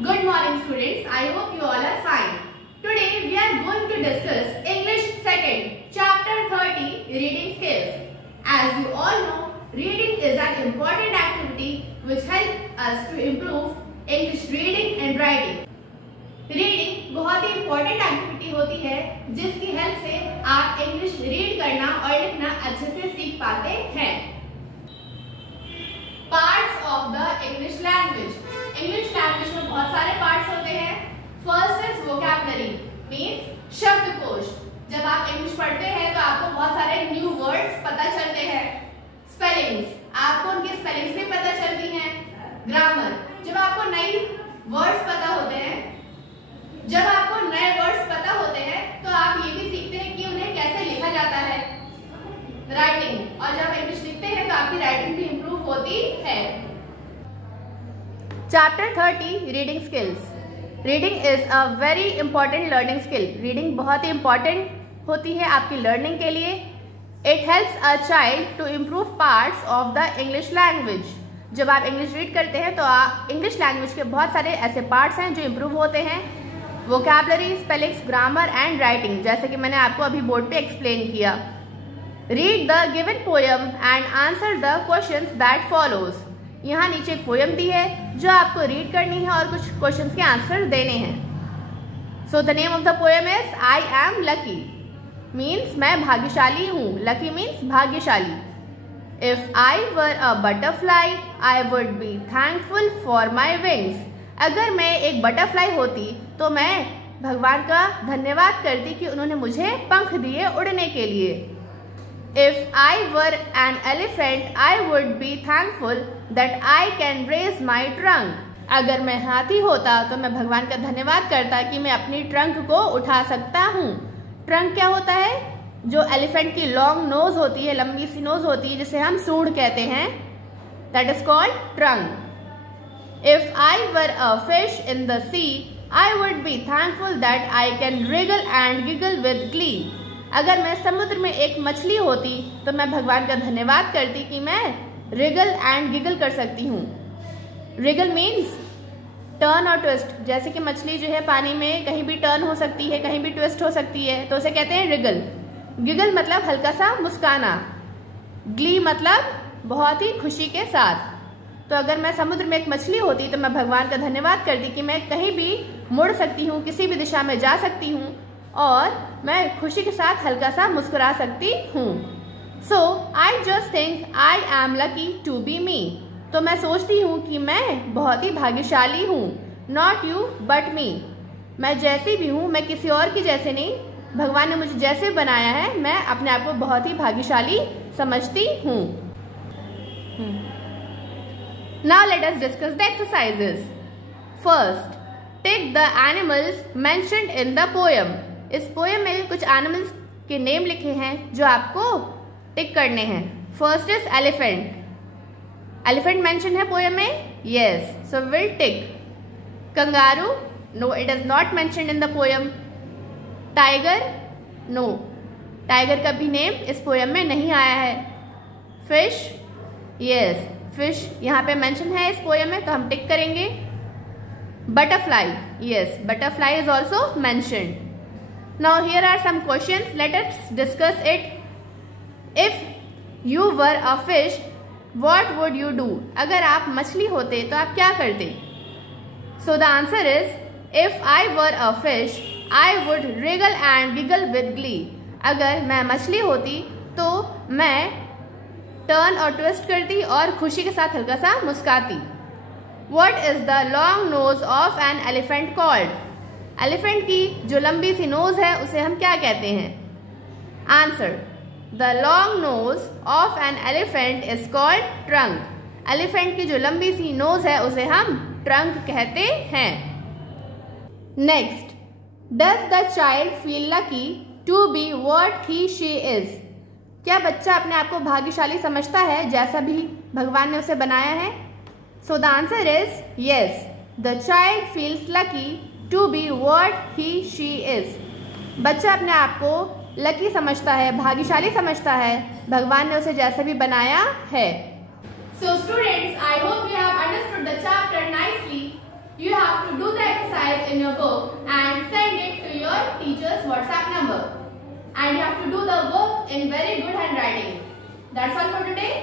Good morning students, I hope you all are fine. Today we are going to discuss English 2nd, chapter 30, reading skills. As you all know, reading is an important activity which helps us to improve English reading and writing. Reading बहुत ही important activity होती है जिसकी help से आप English read करना और लिखना अच्छे से सीख पाते हैं। Parts of the English language. English language में बहुत सारे पार्ट्स होते हैं। फर्स्ट इज वोकैबुलरी, मीन्स शब्दकोश। जब आप इंग्लिश पढ़ते हैं तो आपको बहुत सारे न्यू वर्ड्स पता चलते हैं। स्पेलिंग्स, आपको उनकी स्पेलिंग्स भी पता चलती हैं। ग्रामर, जब आपको नई वर्ड्स पता होते हैं, जब आपको नए वर्ड्स पता होते हैं तो आप ये भी सीखते हैं कि उन्हें कैसे लिखा जाता है। राइटिंग, और जब इंग्लिश लिखते हैं तो आपकी राइटिंग भी इंप्रूव होती है। Chapter 30 reading skills. Reading is a very important learning skill. Reading बहुत ही इंपॉर्टेंट होती है आपकी लर्निंग के लिए। It helps a child to improve parts of the English language. जब आप इंग्लिश रीड करते हैं तो इंग्लिश लैंग्वेज के बहुत सारे ऐसे पार्ट्स हैं जो इम्प्रूव होते हैं। Vocabulary, spellings, grammar and writing, जैसे कि मैंने आपको अभी बोर्ड पे एक्सप्लेन किया। Read the given poem and answer the questions that follows. यहाँ नीचे एक पोएम दी है जो आपको रीड करनी है और कुछ क्वेश्चंस के आंसर देने हैं। So the name of the poem is I am lucky, means मैं भाग्यशाली हूँ। लकी मीन्स भाग्यशाली। If I were a butterfly I would be thankful for my wings. अगर मैं एक बटरफ्लाई होती तो मैं भगवान का धन्यवाद करती कि उन्होंने मुझे पंख दिए उड़ने के लिए। If I were an elephant I would be thankful that I can raise my trunk. अगर मैं हाथी होता तो मैं भगवान का धन्यवाद करता कि मैं अपनी ट्रंक को उठा सकता हूँ। ट्रंक क्या होता है? जो एलिफेंट की लॉन्ग नोज होती है, लंबी सी नोज होती है, जिसे हम सूंड कहते हैं, that is called trunk. If I were a fish in the sea, I would be thankful that I can wriggle and giggle with glee. अगर मैं समुद्र में एक मछली होती तो मैं भगवान का धन्यवाद करती कि मैं wriggle and giggle कर सकती हूँ। Wriggle means टर्न और ट्विस्ट। जैसे कि मछली जो है पानी में कहीं भी टर्न हो सकती है, कहीं भी ट्विस्ट हो सकती है, तो उसे कहते हैं wriggle। Giggle मतलब हल्का सा मुस्काना। Glee मतलब बहुत ही खुशी के साथ। तो अगर मैं समुद्र में एक मछली होती तो मैं भगवान का धन्यवाद करती कि मैं कहीं भी मुड़ सकती हूँ, किसी भी दिशा में जा सकती हूँ और मैं खुशी के साथ हल्का सा मुस्कुरा सकती हूँ। So I just think I am lucky to be me. तो मैं सोचती हूँ कि मैं बहुत ही भाग्यशाली हूँ। नॉट यू बट मी। मैं जैसी भी हूँ, मैं किसी और की जैसे नहीं। भगवान ने मुझे जैसे बनाया है, मैं अपने आप को बहुत ही भाग्यशाली समझती हूँ। Now let us discuss the exercises. First, tick the animals mentioned in the poem. इस पोएम में कुछ एनिमल्स के नेम लिखे हैं जो आपको टिक करने हैं। First is elephant. Elephant mention है पोएम में? Yes, so will tick. Kangaroo? No, it is not mentioned in the poem. Tiger? No, tiger का भी नेम इस पोएम में नहीं आया है। फिश? यस, फिश यहाँ पे मेंशन है इस पोएम में, तो हम टिक करेंगे। Butterfly? Yes, butterfly is also mentioned. Now here are some questions, let us discuss it. If you were a fish what would you do? अगर आप मछली होते तो आप क्या करते? So the answer is if I were a fish I would wriggle and giggle with glee. अगर मैं मछली होती तो मैं टर्न और ट्विस्ट करती और खुशी के साथ हल्का सा मुस्काती। What is the long nose of an elephant called? Elephant की जो लंबी सी नोज है उसे हम क्या कहते हैं? Answer, the long nose of an elephant is called trunk. Elephant की जो लंबी सी नोज है उसे हम ट्रंक कहते हैं। Next, does the child feel lucky to be what he she is? क्या बच्चा अपने आप को भाग्यशाली समझता है जैसा भी भगवान ने उसे बनाया है? So the answer is yes, the child feels lucky to be what he she is. बच्चा अपने आप को लकी समझता है, भाग्यशाली समझता है, भगवान ने उसे जैसे भी बनाया है। So students, I hope you have understood the chapter nicely. You have to do the in your book and send it to your teacher's WhatsApp number. And you have to do the work in very good handwriting. That's all for today.